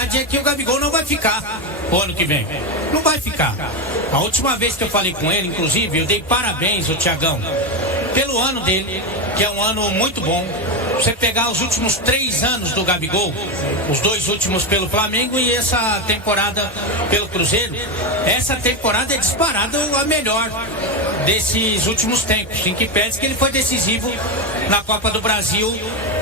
verdade é que o Gabigol não vai ficar o ano que vem. Não vai ficar. A última vez que eu falei com ele, inclusive, eu dei parabéns ao Thiagão pelo ano dele, que é um ano muito bom. Você pegar os últimos 3 anos do Gabigol, os 2 últimos pelo Flamengo e essa temporada pelo Cruzeiro, essa temporada é disparada a melhor desses últimos tempos, em que pese que ele foi decisivo na Copa do Brasil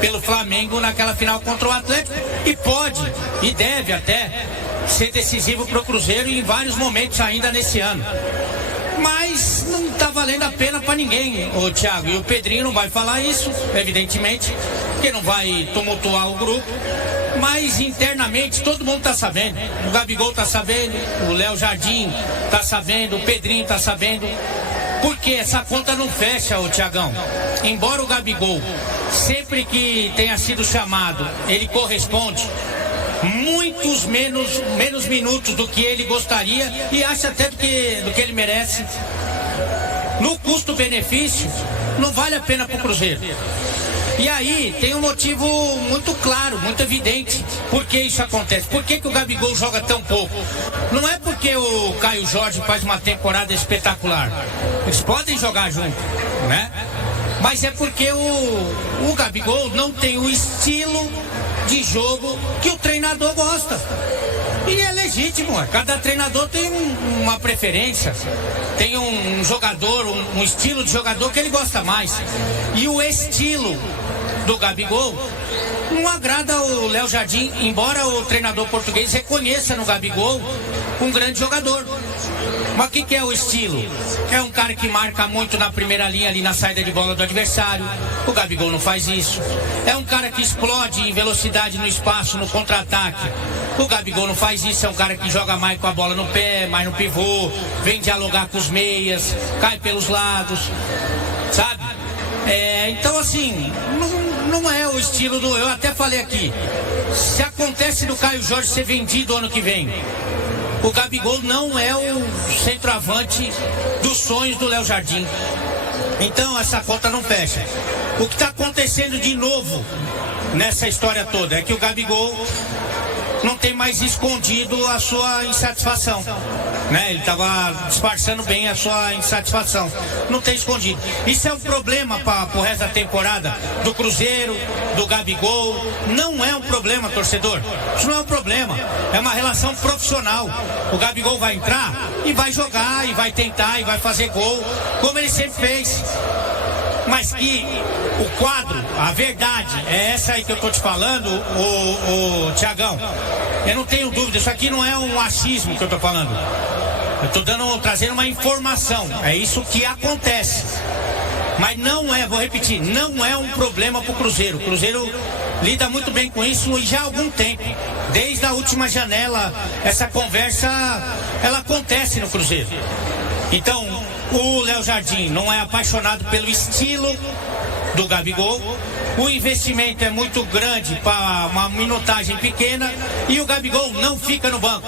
pelo Flamengo naquela final contra o Atlético, e pode e deve até ser decisivo para o Cruzeiro em vários momentos ainda nesse ano. Mas não está valendo a pena para ninguém, o Thiago. E o Pedrinho não vai falar isso, evidentemente, porque não vai tumultuar o grupo. Mas internamente todo mundo está sabendo. O Gabigol está sabendo, o Léo Jardim está sabendo, o Pedrinho está sabendo. Porque essa conta não fecha, o Thiagão. Embora o Gabigol, sempre que tenha sido chamado, ele corresponde muitos menos minutos do que ele gostaria e acha até do que ele merece. No custo-benefício, não vale a pena para o Cruzeiro. E aí tem um motivo muito claro, muito evidente, por que isso acontece. Por que o Gabigol joga tão pouco? Não é porque o Caio Jorge faz uma temporada espetacular. Eles podem jogar junto, né? Mas é porque o Gabigol não tem o estilo de jogo que o treinador gosta. E é legítimo, cada treinador tem uma preferência, tem um jogador, um estilo de jogador que ele gosta mais. E o estilo do Gabigol não agrada o Léo Jardim, embora o treinador português reconheça no Gabigol um grande jogador. Mas o que é o estilo? É um cara que marca muito na primeira linha ali na saída de bola do adversário. O Gabigol não faz isso. É um cara que explode em velocidade no espaço, no contra-ataque. O Gabigol não faz isso. É um cara que joga mais com a bola no pé, mais no pivô, vem dialogar com os meias, cai pelos lados, sabe? Então assim, não é o estilo do... Eu até falei aqui, se acontece do Caio Jorge ser vendido ano que vem, o Gabigol não é o centroavante dos sonhos do Léo Jardim. Então essa conta não fecha. O que está acontecendo de novo nessa história toda é que o Gabigol não tem mais escondido a sua insatisfação, né? Ele estava disfarçando bem a sua insatisfação. Não tem escondido. Isso é um problema para o resto da temporada do Cruzeiro, do Gabigol. Não é um problema, torcedor. Isso não é um problema. É uma relação profissional. O Gabigol vai entrar e vai jogar, e vai tentar, e vai fazer gol, como ele sempre fez. Mas que o quadro, a verdade, é essa aí que eu tô te falando, o Thiagão. Eu não tenho dúvida, isso aqui não é um achismo que eu tô falando. Eu tô trazendo uma informação. É isso que acontece. Mas não é, vou repetir, não é um problema pro Cruzeiro. O Cruzeiro lida muito bem com isso e já há algum tempo. Desde a última janela, essa conversa, ela acontece no Cruzeiro. Então, o Léo Jardim não é apaixonado pelo estilo do Gabigol. O investimento é muito grande para uma minutagem pequena e o Gabigol não fica no banco.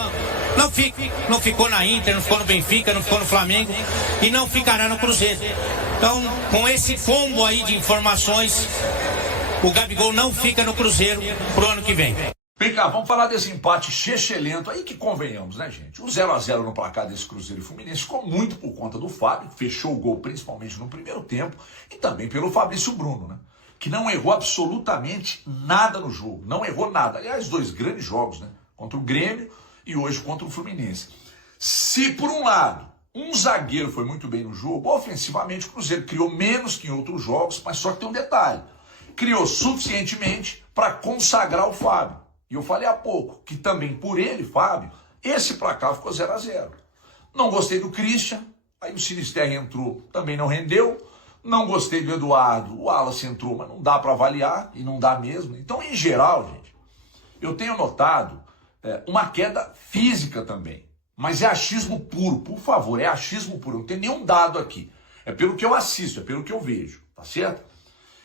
Não fica. Não ficou na Inter, não ficou no Benfica, não ficou no Flamengo e não ficará no Cruzeiro. Então, com esse combo aí de informações, o Gabigol não fica no Cruzeiro pro ano que vem. Vem cá, vamos falar desse empate chechelento aí que convenhamos, né, gente? O 0-0 no placar desse Cruzeiro e Fluminense ficou muito por conta do Fábio, que fechou o gol principalmente no primeiro tempo, e também pelo Fabrício Bruno, né? Que não errou absolutamente nada no jogo, não errou nada. Aliás, 2 grandes jogos, né? Contra o Grêmio e hoje contra o Fluminense. Se, por um lado, um zagueiro foi muito bem no jogo, ofensivamente o Cruzeiro criou menos que em outros jogos, mas só que tem um detalhe. Criou suficientemente para consagrar o Fábio. E eu falei há pouco que também por ele, Fábio, esse placar ficou 0-0. Não gostei do Christian, aí o Sinisterra entrou, também não rendeu. Não gostei do Eduardo, o Wallace entrou, mas não dá para avaliar, e não dá mesmo. Então, em geral, gente, eu tenho notado uma queda física também. Mas é achismo puro, por favor, é achismo puro. Não tem nenhum dado aqui. É pelo que eu assisto, é pelo que eu vejo, tá certo?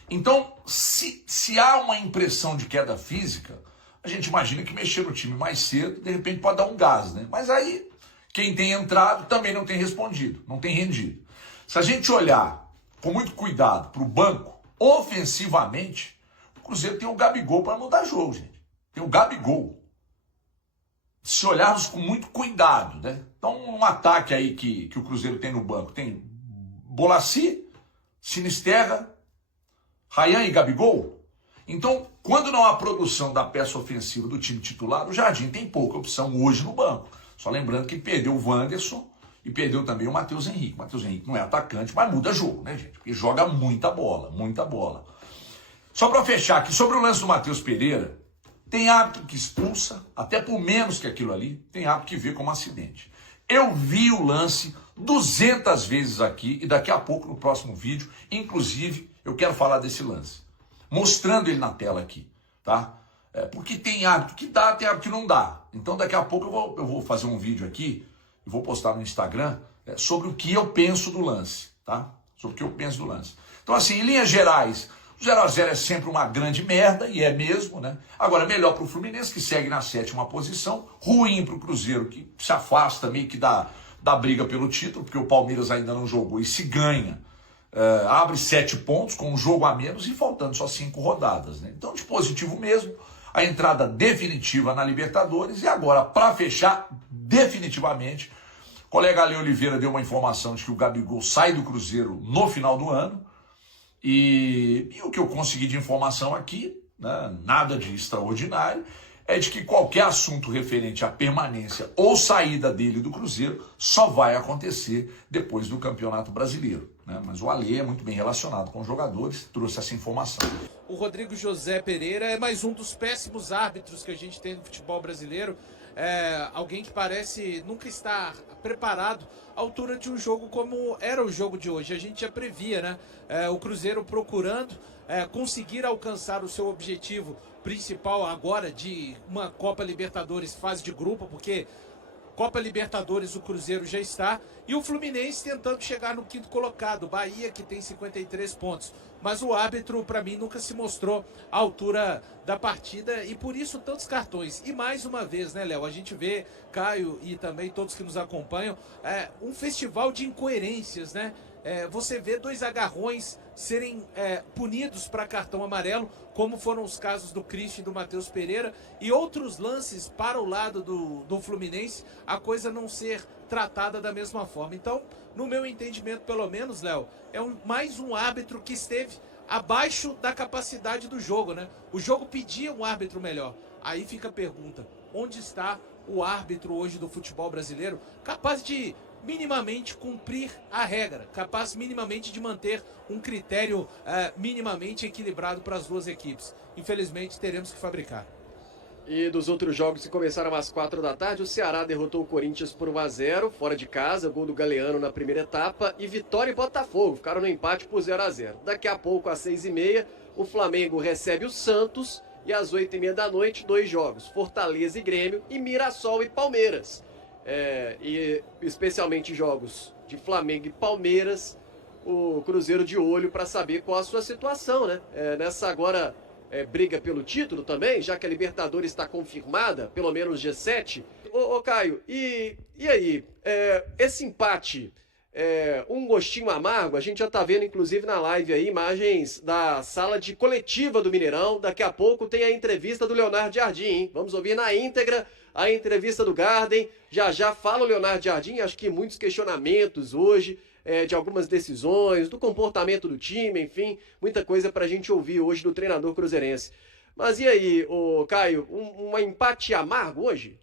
Então, se há uma impressão de queda física, a gente imagina que mexer no time mais cedo, de repente pode dar um gás, né? Mas aí, quem tem entrado também não tem respondido, não tem rendido. Se a gente olhar com muito cuidado para o banco, ofensivamente, o Cruzeiro tem o Gabigol para mudar jogo, gente. Tem o Gabigol. se olharmos com muito cuidado, né? Então, um ataque aí que o Cruzeiro tem no banco, tem Bolassi, Sinisterra, Ryan e Gabigol. Então, quando não há produção da peça ofensiva do time titular, o Jardim tem pouca opção hoje no banco. Só lembrando que perdeu o Wanderson e perdeu também o Matheus Henrique. O Matheus Henrique não é atacante, mas muda jogo, né, gente? Porque joga muita bola, muita bola. Só para fechar aqui, sobre o lance do Matheus Pereira, tem árbitro que expulsa, até por menos que aquilo ali, tem árbitro que vê como acidente. Eu vi o lance 200 vezes aqui e daqui a pouco no próximo vídeo, inclusive, eu quero falar desse lance, mostrando ele na tela aqui, tá? Porque tem árbitro que dá, tem árbitro que não dá. Então daqui a pouco eu vou fazer um vídeo aqui, e vou postar no Instagram, sobre o que eu penso do lance, tá? Sobre o que eu penso do lance. Então assim, em linhas gerais, o 0x0 é sempre uma grande merda, e é mesmo, né? Agora, melhor para o Fluminense, que segue na 7ª posição, ruim para o Cruzeiro, que se afasta meio que da briga pelo título, porque o Palmeiras ainda não jogou, e se ganha, abre 7 pontos, com um jogo a menos, e faltando só 5 rodadas, né? Então, de positivo mesmo, a entrada definitiva na Libertadores, e agora, para fechar definitivamente, o colega Ale Oliveira deu uma informação de que o Gabigol sai do Cruzeiro no final do ano, e o que eu consegui de informação aqui, né, nada de extraordinário, é de que qualquer assunto referente à permanência ou saída dele do Cruzeiro só vai acontecer depois do Campeonato Brasileiro, né? Mas o Ale é muito bem relacionado com os jogadores, trouxe essa informação. O Rodrigo José Pereira é mais um dos péssimos árbitros que a gente tem no futebol brasileiro. Alguém que parece nunca estar preparado à altura de um jogo como era o jogo de hoje. A gente já previa, né? O Cruzeiro procurando conseguir alcançar o seu objetivo principal agora de uma Copa Libertadores fase de grupo, porque Copa Libertadores o Cruzeiro já está, e o Fluminense tentando chegar no 5º colocado, Bahia que tem 53 pontos. Mas o árbitro, para mim, nunca se mostrou à altura da partida, e por isso tantos cartões. E mais uma vez, né, Léo, a gente vê, Caio e também todos que nos acompanham, um festival de incoerências, né? Você vê 2 agarrões serem punidos para cartão amarelo, como foram os casos do Christian e do Matheus Pereira, e outros lances para o lado do Fluminense, a coisa não ser tratada da mesma forma. Então, no meu entendimento, pelo menos, Léo, mais um árbitro que esteve abaixo da capacidade do jogo, né? O jogo pedia um árbitro melhor. Aí fica a pergunta, onde está o árbitro hoje do futebol brasileiro capaz de minimamente cumprir a regra, capaz minimamente de manter um critério minimamente equilibrado para as duas equipes? Infelizmente, teremos que fabricar. E dos outros jogos que começaram às 4 da tarde, o Ceará derrotou o Corinthians por 1-0, fora de casa, gol do Galeano na primeira etapa, e Vitória e Botafogo ficaram no empate por 0-0. Daqui a pouco, às 6h30, o Flamengo recebe o Santos, e às 8h30 da noite, 2 jogos, Fortaleza e Grêmio, e Mirassol e Palmeiras. E especialmente jogos de Flamengo e Palmeiras, o Cruzeiro de olho para saber qual a sua situação, né? Nessa agora briga pelo título também, já que a Libertadores está confirmada, pelo menos G7. Ô Caio, e aí? Esse empate, um gostinho amargo, a gente já tá vendo inclusive na live aí imagens da sala de coletiva do Mineirão. Daqui a pouco tem a entrevista do Leonardo Jardim, hein? Vamos ouvir na íntegra a entrevista do Garden. Já fala o Leonardo Jardim, acho que muitos questionamentos hoje, de algumas decisões, do comportamento do time, enfim, muita coisa pra gente ouvir hoje do treinador cruzeirense. Mas e aí, Caio, um empate amargo hoje?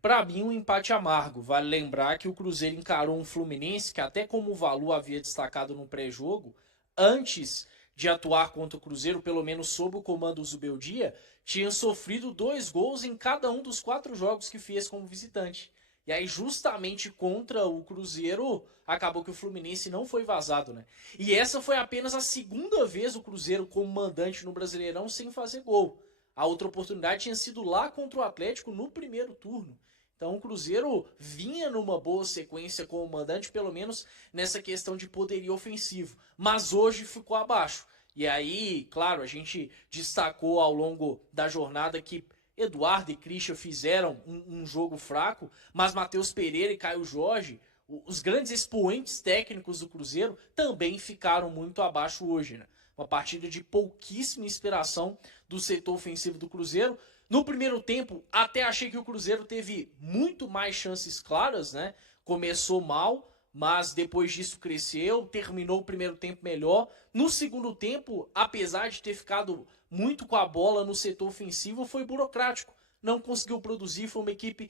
Para mim, um empate amargo. Vale lembrar que o Cruzeiro encarou um Fluminense que, até como o Valu havia destacado no pré-jogo, antes de atuar contra o Cruzeiro, pelo menos sob o comando do Zubeldia, tinha sofrido 2 gols em cada um dos 4 jogos que fez como visitante. E aí, justamente contra o Cruzeiro, acabou que o Fluminense não foi vazado, né? E essa foi apenas a 2ª vez o Cruzeiro como mandante no Brasileirão sem fazer gol. A outra oportunidade tinha sido lá contra o Atlético no primeiro turno. Então o Cruzeiro vinha numa boa sequência como mandante, pelo menos nessa questão de poderio ofensivo. Mas hoje ficou abaixo. E aí, claro, a gente destacou ao longo da jornada que Eduardo e Christian fizeram um jogo fraco, mas Matheus Pereira e Caio Jorge, os grandes expoentes técnicos do Cruzeiro, também ficaram muito abaixo hoje, né? Uma partida de pouquíssima inspiração do setor ofensivo do Cruzeiro. No primeiro tempo, até achei que o Cruzeiro teve muito mais chances claras, né? Começou mal, mas depois disso cresceu, terminou o primeiro tempo melhor. No segundo tempo, apesar de ter ficado muito com a bola no setor ofensivo, foi burocrático. Não conseguiu produzir, foi uma equipe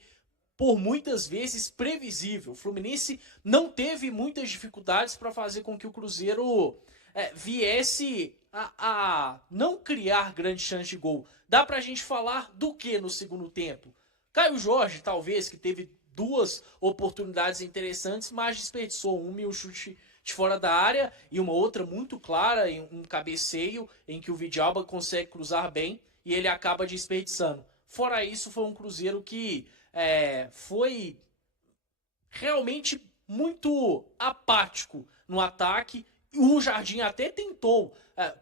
por muitas vezes previsível. O Fluminense não teve muitas dificuldades para fazer com que o Cruzeiro viesse a não criar grande chance de gol. Dá pra gente falar do que no segundo tempo? Caio Jorge, talvez, que teve 2 oportunidades interessantes, mas desperdiçou uma e um chute de fora da área e uma outra muito clara, um cabeceio em que o Vidalba consegue cruzar bem e ele acaba desperdiçando. Fora isso, foi um Cruzeiro que foi realmente muito apático no ataque. O Jardim até tentou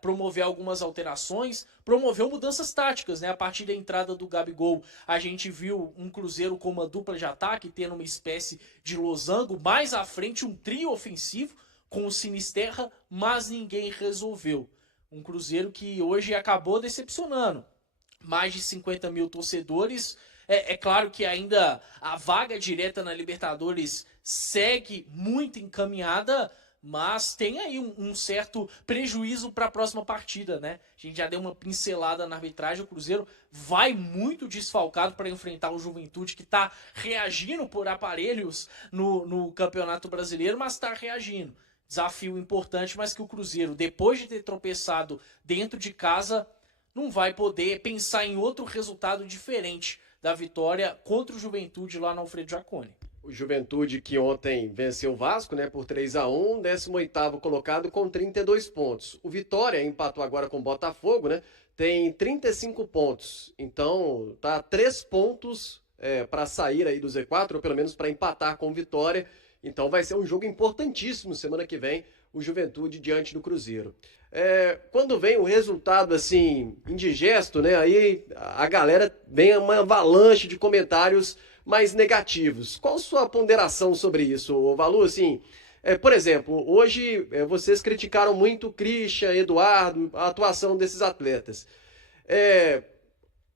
promover algumas alterações, promoveu mudanças táticas, né? A partir da entrada do Gabigol, a gente viu um Cruzeiro com uma dupla de ataque, tendo uma espécie de losango, mais à frente um trio ofensivo com o Sinisterra, mas ninguém resolveu. Um Cruzeiro que hoje acabou decepcionando. Mais de 50 mil torcedores. É claro que ainda a vaga direta na Libertadores segue muito encaminhada, mas tem aí um certo prejuízo para a próxima partida, né? A gente já deu uma pincelada na arbitragem, o Cruzeiro vai muito desfalcado para enfrentar o Juventude, que está reagindo por aparelhos no Campeonato Brasileiro, mas está reagindo. Desafio importante, mas que o Cruzeiro, depois de ter tropeçado dentro de casa, não vai poder pensar em outro resultado diferente da vitória contra o Juventude lá no Alfredo Jaconi. O Juventude que ontem venceu o Vasco, né, por 3-1, 18º colocado com 32 pontos. O Vitória empatou agora com o Botafogo, né, tem 35 pontos. Então, tá 3 pontos para sair aí do Z4, ou pelo menos para empatar com o Vitória. Então vai ser um jogo importantíssimo semana que vem, o Juventude diante do Cruzeiro. Quando vem um resultado assim, indigesto, né, aí a galera vem uma avalanche de comentários mais negativos. Qual a sua ponderação sobre isso, Valu? Assim, por exemplo, hoje vocês criticaram muito o Christian, Eduardo, a atuação desses atletas.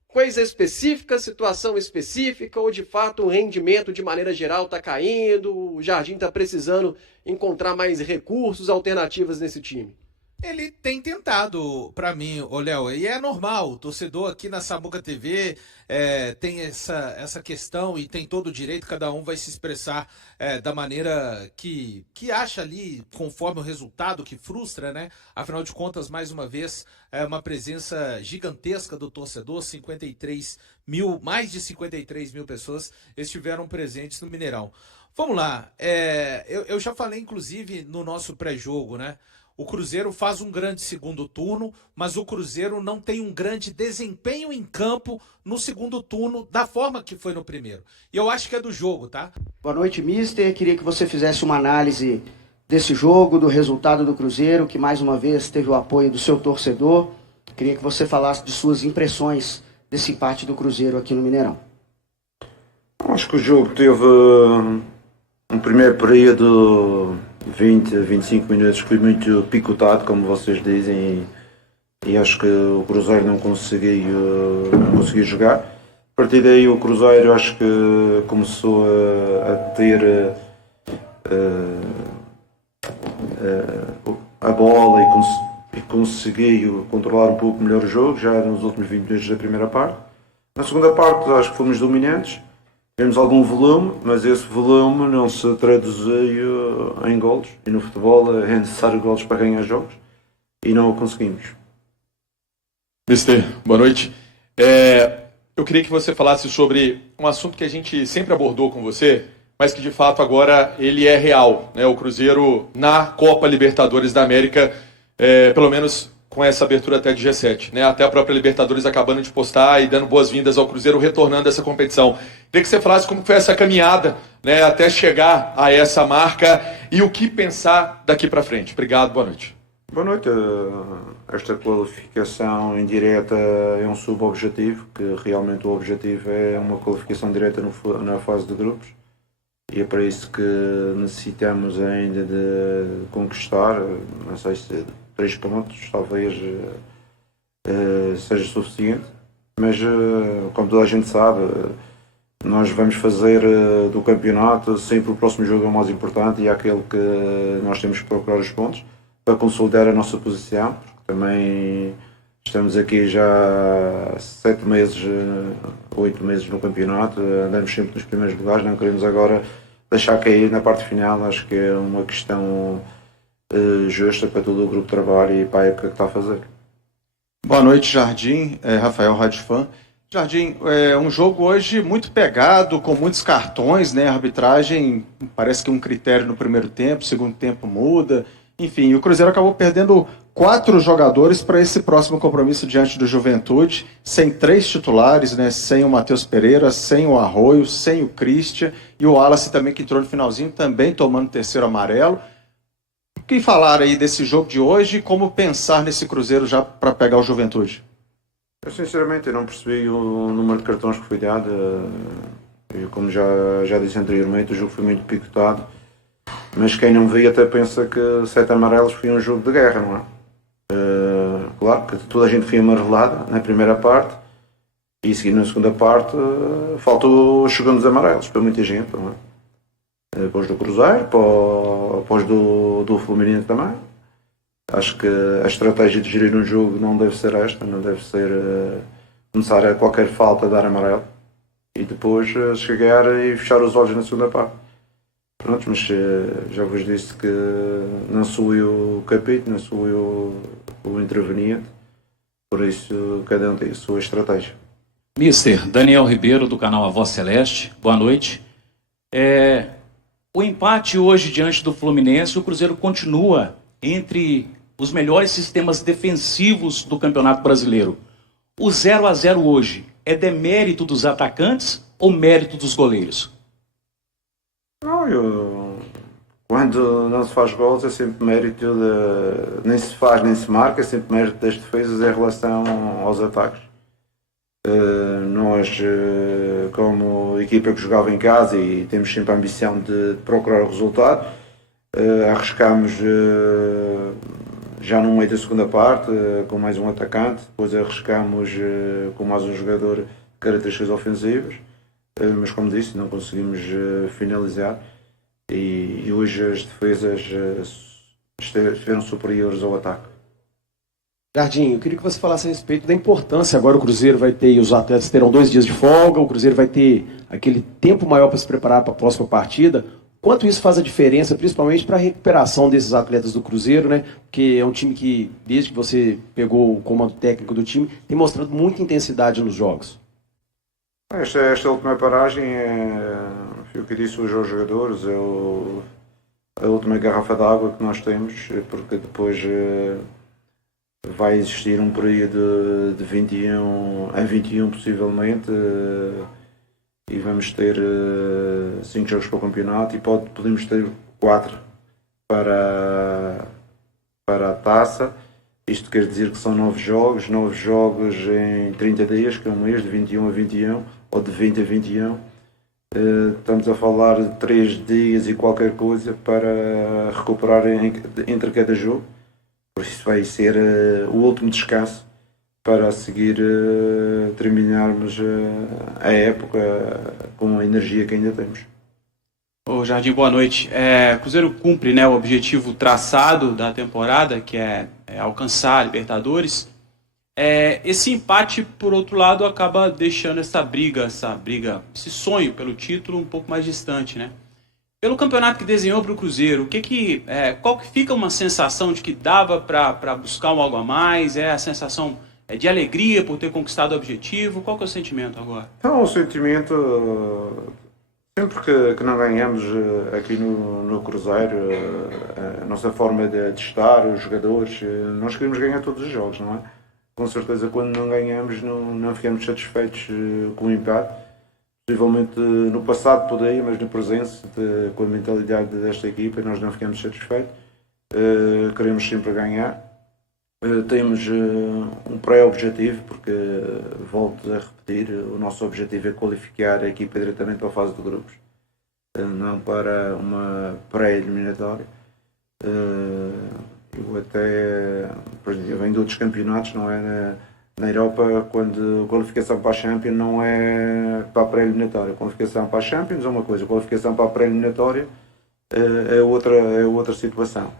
Coisa específica, situação específica, ou de fato o rendimento de maneira geral está caindo, o Jardim está precisando encontrar mais recursos, alternativas nesse time? Ele tem tentado, pra mim, Léo, e é normal, o torcedor aqui na Samuca TV tem essa questão e tem todo o direito, cada um vai se expressar da maneira que acha ali, conforme o resultado, que frustra, né? Afinal de contas, mais uma vez, uma presença gigantesca do torcedor, 53 mil, mais de 53 mil pessoas estiveram presentes no Mineirão. Vamos lá, eu já falei, inclusive, no nosso pré-jogo, né? O Cruzeiro faz um grande segundo turno, mas o Cruzeiro não tem um grande desempenho em campo no segundo turno da forma que foi no primeiro. E eu acho que é do jogo, tá? Boa noite, mister. Queria que você fizesse uma análise desse jogo, do resultado do Cruzeiro, que mais uma vez teve o apoio do seu torcedor. Queria que você falasse de suas impressões desse empate do Cruzeiro aqui no Mineirão. Acho que o jogo teve um primeiro período 20, 25 minutos que foi muito picotado, como vocês dizem, e acho que o Cruzeiro não conseguiu jogar. A partir daí o Cruzeiro acho que começou a ter a bola e conseguiu controlar um pouco melhor o jogo, já nos últimos 20 minutos da primeira parte. Na segunda parte acho que fomos dominantes. Temos algum volume, mas esse volume não se traduziu em golos. E no futebol é necessário golos para ganhar jogos. E não o conseguimos. Mister, boa noite. Eu queria que você falasse sobre um assunto que a gente sempre abordou com você, mas que de fato agora ele é real, né? O Cruzeiro na Copa Libertadores da América, pelo menos com essa abertura até de G7, né? Até a própria Libertadores acabando de postar e dando boas-vindas ao Cruzeiro retornando a essa competição. Queria que você falasse como foi essa caminhada, né, até chegar a essa marca e o que pensar daqui para frente. Obrigado, boa noite. Boa noite. Esta qualificação indireta é um subobjetivo, que realmente o objetivo é uma qualificação direta na fase de grupos. E é para isso que necessitamos ainda de conquistar, não sei se 3 pontos talvez seja suficiente. mas como toda a gente sabe, nós vamos fazer do campeonato sempre o próximo jogo é o mais importante e é aquele que nós temos que procurar os pontos para consolidar a nossa posição, porque também estamos aqui já há 7 meses, 8 meses no campeonato, andamos sempre nos primeiros lugares, não queremos agora deixar cair na parte final. Acho que é uma questão justa para todo o grupo de trabalho e para a época que está a fazer. Boa noite, Jardim. Rafael, Rádio Fã. Jardim, um jogo hoje muito pegado, com muitos cartões, né? A arbitragem parece que um critério no primeiro tempo, segundo tempo muda. Enfim, o Cruzeiro acabou perdendo 4 jogadores para esse próximo compromisso diante do Juventude, sem 3 titulares, né? Sem o Matheus Pereira, sem o Arroio, sem o Christian e o Wallace também, que entrou no finalzinho, também tomando 3º amarelo. O que falar aí desse jogo de hoje e como pensar nesse Cruzeiro já para pegar o Juventude? Eu sinceramente não percebi o número de cartões que foi dado. Como já disse anteriormente, o jogo foi muito picotado. Mas quem não viu até pensa que 7 amarelos foi um jogo de guerra, não é? Claro que toda a gente foi amarelada na primeira parte e seguindo na segunda parte faltou os segundos amarelos para muita gente, não é? Depois do Cruzeiro, depois do Fluminense também. Acho que a estratégia de gerir um jogo não deve ser esta, não deve ser começar a qualquer falta dar amarelo e depois chegar e fechar os olhos na segunda parte. Pronto, mas já vos disse que não sou eu o capítulo, não sou eu o interveniente, por isso cada um tem a sua estratégia. Mister Daniel Ribeiro, do canal A Voz Celeste, boa noite. O empate hoje diante do Fluminense, o Cruzeiro continua entre os melhores sistemas defensivos do Campeonato Brasileiro. O 0-0 hoje é demérito dos atacantes ou mérito dos goleiros? Não, quando não se faz gols é sempre mérito nem se faz nem se marca, é sempre mérito das defesas em relação aos ataques. Nós, como equipa que jogava em casa e temos sempre a ambição de procurar o resultado, arriscámos já no meio da segunda parte com mais um atacante, depois arriscámos com mais um jogador de características ofensivas, mas como disse, não conseguimos finalizar e hoje as defesas estiveram superiores ao ataque. Jardim, eu queria que você falasse a respeito da importância. Agora o Cruzeiro vai ter, e os atletas terão 2 dias de folga, o Cruzeiro vai ter aquele tempo maior para se preparar para a próxima partida. Quanto isso faz a diferença, principalmente para a recuperação desses atletas do Cruzeiro, né? Porque é um time que, desde que você pegou o comando técnico do time, tem mostrado muita intensidade nos jogos. Esta última paragem, foi o que disse hoje aos jogadores, a última garrafa d'água que nós temos, porque depois vai existir um período de 21 a 21 possivelmente, e vamos ter 5 jogos para o campeonato e podemos ter 4 para a taça. Isto quer dizer que são 9 jogos em 30 dias, que é um mês, de 21 a 21 ou de 20 a 21. Estamos a falar de 3 dias e qualquer coisa para recuperar entre cada jogo. Por isso vai ser o último descanso para a seguir terminarmos a época com a energia que ainda temos. Ô Jardim, boa noite. O Cruzeiro cumpre, né, o objetivo traçado da temporada, que é alcançar a Libertadores. Esse empate, por outro lado, acaba deixando essa briga, esse sonho pelo título um pouco mais distante, né? Pelo campeonato que desenhou para o Cruzeiro, qual que fica uma sensação de que dava para buscar algo a mais? É a sensação de alegria por ter conquistado o objetivo? Qual que é o sentimento agora? Então, o sentimento, sempre que não ganhamos aqui no Cruzeiro, a nossa forma de estar, os jogadores, nós queremos ganhar todos os jogos, não é? Com certeza, quando não ganhamos, não ficamos satisfeitos com o empate. Possivelmente no passado poderia, mas no presente, com a mentalidade desta equipa, nós não ficamos satisfeitos. Queremos sempre ganhar. Temos um pré-objetivo, porque, volto a repetir, o nosso objetivo é qualificar a equipa diretamente para a fase de grupos, não para uma pré-eliminatória. Eu até, por exemplo, eu venho de outros campeonatos, não é? Na Europa, quando a qualificação para a Champions não é para a pré-eliminatória. A qualificação para a Champions é uma coisa, a qualificação para a pré-eliminatória é outra situação.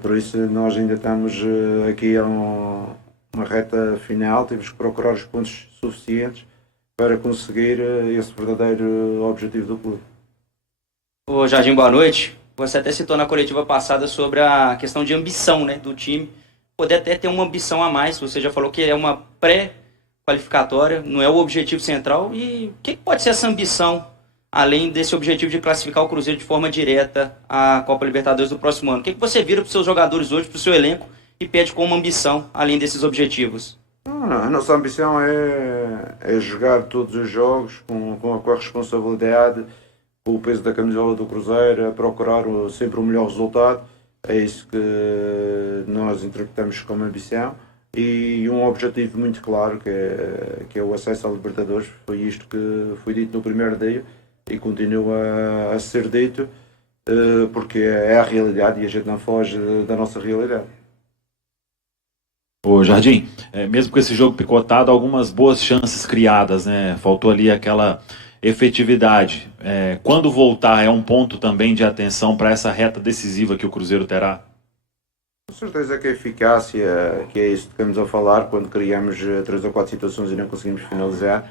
Por isso nós ainda estamos aqui a uma reta final, temos que procurar os pontos suficientes para conseguir esse verdadeiro objetivo do clube. Ô Jardim, boa noite. Você até citou na coletiva passada sobre a questão de ambição, né, do time. Poder até ter uma ambição a mais. Você já falou que é uma pré-qualificatória, não é o objetivo central. E o que pode ser essa ambição, além desse objetivo de classificar o Cruzeiro de forma direta à Copa Libertadores do próximo ano? O que você vira para os seus jogadores hoje, para o seu elenco, e pede como ambição, além desses objetivos? A nossa ambição é jogar todos os jogos com a responsabilidade, com o peso da camisola do Cruzeiro, a procurar sempre o melhor resultado. É isso que nós interpretamos como ambição e um objetivo muito claro que é o acesso à Libertadores. Foi isto que foi dito no primeiro dia e continua a ser dito, porque é a realidade e a gente não foge da nossa realidade. Ô Jardim, mesmo com esse jogo picotado, algumas boas chances criadas, né? Faltou ali aquela efetividade. Quando voltar é um ponto também de atenção para essa reta decisiva que o Cruzeiro terá? Com certeza que a eficácia, que é isso que estamos a falar, quando criamos 3 ou 4 situações e não conseguimos finalizar,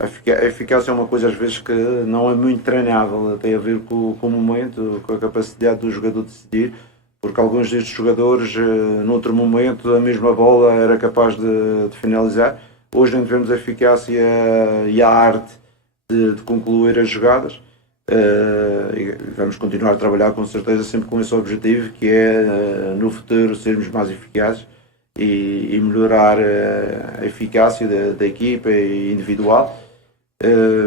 a eficácia é uma coisa às vezes que não é muito treinável, tem a ver com o momento, com a capacidade do jogador de decidir, porque alguns destes jogadores, noutro momento, a mesma bola era capaz de finalizar. Hoje não tivemos a eficácia e a arte de concluir as jogadas. E vamos continuar a trabalhar com certeza sempre com esse objetivo, que é no futuro sermos mais eficazes e melhorar a eficácia da equipa e individual.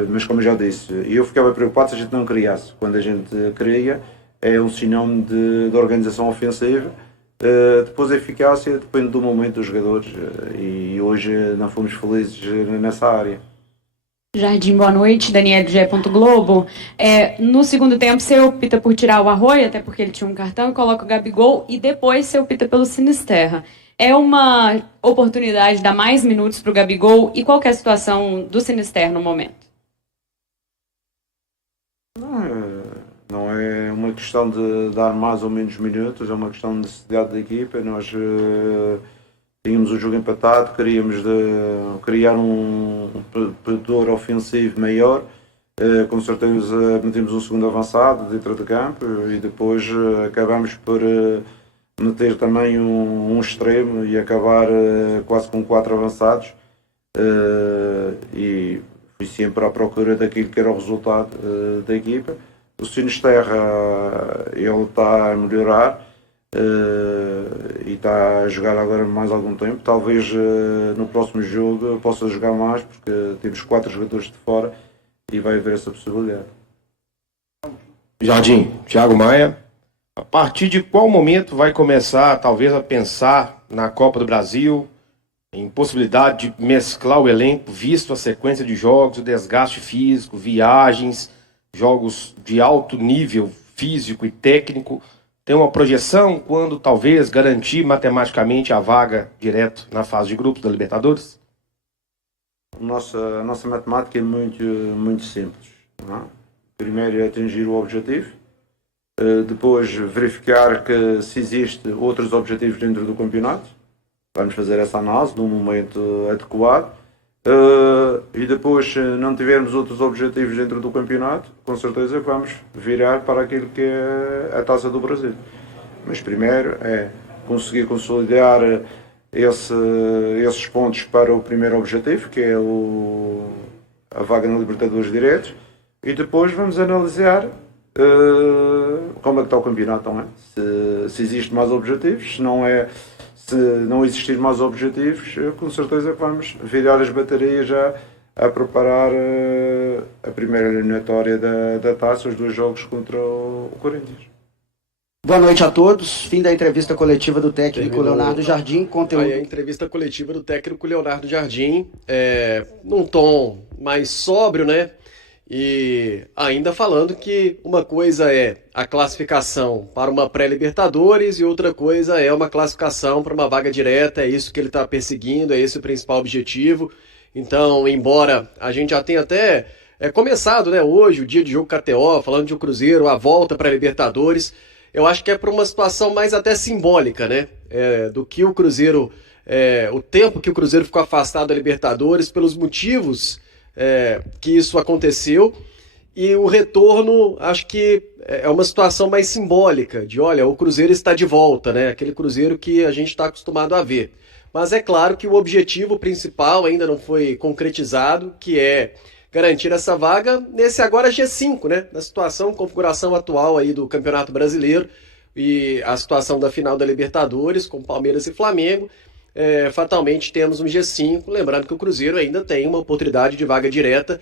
Mas como eu já disse, eu ficava preocupado se a gente não criasse. Quando a gente cria, é um sinônimo de organização ofensiva. Depois a eficácia depende do momento dos jogadores e hoje não fomos felizes nessa área. Jardim, boa noite. Daniel do GE. Globo. No segundo tempo, você opta por tirar o Arroio, até porque ele tinha um cartão, e coloca o Gabigol, e depois você opta pelo Sinisterra. É uma oportunidade de dar mais minutos para o Gabigol, e qual que é a situação do Sinisterra no momento? Não é uma questão de dar mais ou menos minutos, é uma questão de necessidade da equipa. Nós tínhamos o jogo empatado, queríamos criar um predador ofensivo maior, com certeza metemos um segundo avançado dentro do campo e depois acabamos por meter também um extremo e acabar quase com 4 avançados, e fui sempre à procura daquilo que era o resultado da equipa. O Sinisterra, ele está a melhorar, e está a jogar agora mais algum tempo. Talvez no próximo jogo possa jogar mais, porque temos 4 jogadores de fora e vai haver essa possibilidade. Jardim, Thiago Maia, a partir de qual momento vai começar talvez a pensar na Copa do Brasil, em possibilidade de mesclar o elenco, visto a sequência de jogos, o desgaste físico, viagens, jogos de alto nível físico e técnico? Tem uma projeção quando talvez garantir matematicamente a vaga direto na fase de grupos da Libertadores? A nossa matemática é muito simples. Não é? Primeiro é atingir o objetivo, depois verificar que se existem outros objetivos dentro do campeonato. Vamos fazer essa análise num momento adequado. E depois, se não tivermos outros objetivos dentro do campeonato, com certeza vamos virar para aquilo que é a Taça do Brasil. Mas primeiro é conseguir consolidar esses pontos para o primeiro objetivo, que é a vaga na Libertadores diretos, e depois vamos analisar como é que está o campeonato, não é? Se existe mais objetivos, se não existir mais objetivos, com certeza vamos virar as baterias já a preparar a primeira eliminatória da Taça, os 2 jogos contra o Corinthians. Boa noite a todos. Fim da entrevista coletiva do técnico Leonardo Jardim. Conteúdo. Aí a entrevista coletiva do técnico Leonardo Jardim, num tom mais sóbrio, né? E ainda falando que uma coisa é a classificação para uma pré-Libertadores e outra coisa é uma classificação para uma vaga direta, é isso que ele está perseguindo, é esse o principal objetivo. Então, embora a gente já tenha até começado, né, hoje, o dia de jogo KTO, falando de o Cruzeiro, a volta para a Libertadores, eu acho que é para uma situação mais até simbólica, né, do que o Cruzeiro, o tempo que o Cruzeiro ficou afastado da Libertadores, pelos motivos que isso aconteceu, e o retorno, acho que é uma situação mais simbólica, de olha, o Cruzeiro está de volta, né, aquele Cruzeiro que a gente está acostumado a ver. Mas é claro que o objetivo principal ainda não foi concretizado, que é garantir essa vaga nesse agora G5, né? Na situação, configuração atual aí do Campeonato Brasileiro e a situação da final da Libertadores com Palmeiras e Flamengo, fatalmente temos um G5, lembrando que o Cruzeiro ainda tem uma oportunidade de vaga direta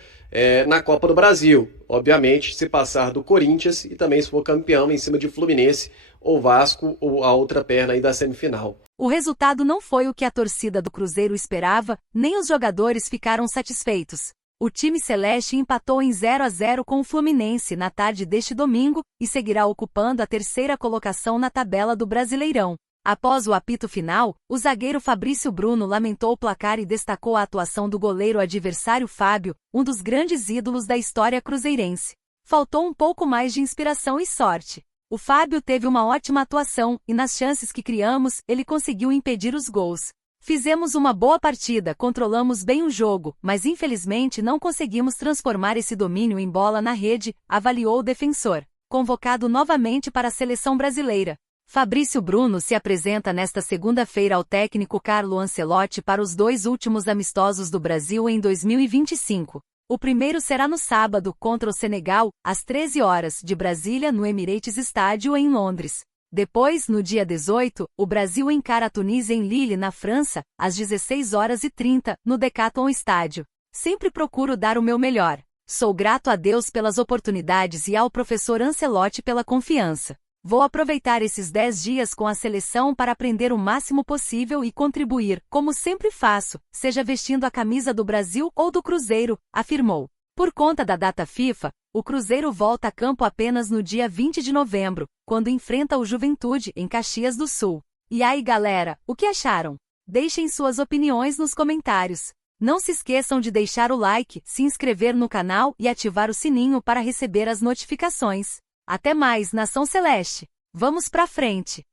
na Copa do Brasil. Obviamente, se passar do Corinthians e também se for campeão em cima de Fluminense ou Vasco ou a outra perna aí da semifinal. O resultado não foi o que a torcida do Cruzeiro esperava, nem os jogadores ficaram satisfeitos. O time celeste empatou em 0-0 com o Fluminense na tarde deste domingo e seguirá ocupando a terceira colocação na tabela do Brasileirão. Após o apito final, o zagueiro Fabrício Bruno lamentou o placar e destacou a atuação do goleiro adversário Fábio, um dos grandes ídolos da história cruzeirense. Faltou um pouco mais de inspiração e sorte. O Fábio teve uma ótima atuação e nas chances que criamos, ele conseguiu impedir os gols. Fizemos uma boa partida, controlamos bem o jogo, mas infelizmente não conseguimos transformar esse domínio em bola na rede, avaliou o defensor, convocado novamente para a seleção brasileira. Fabrício Bruno se apresenta nesta segunda-feira ao técnico Carlo Ancelotti para os 2 últimos amistosos do Brasil em 2025. O primeiro será no sábado contra o Senegal, às 13 horas de Brasília no Emirates Stadium em Londres. Depois, no dia 18, o Brasil encara a Tunísia em Lille, na França, às 16h30, no Decathlon Estádio. Sempre procuro dar o meu melhor. Sou grato a Deus pelas oportunidades e ao professor Ancelotti pela confiança. Vou aproveitar esses 10 dias com a seleção para aprender o máximo possível e contribuir, como sempre faço, seja vestindo a camisa do Brasil ou do Cruzeiro, afirmou. Por conta da data FIFA, o Cruzeiro volta a campo apenas no dia 20 de novembro, quando enfrenta o Juventude em Caxias do Sul. E aí, galera, o que acharam? Deixem suas opiniões nos comentários. Não se esqueçam de deixar o like, se inscrever no canal e ativar o sininho para receber as notificações. Até mais, Nação Celeste! Vamos pra frente!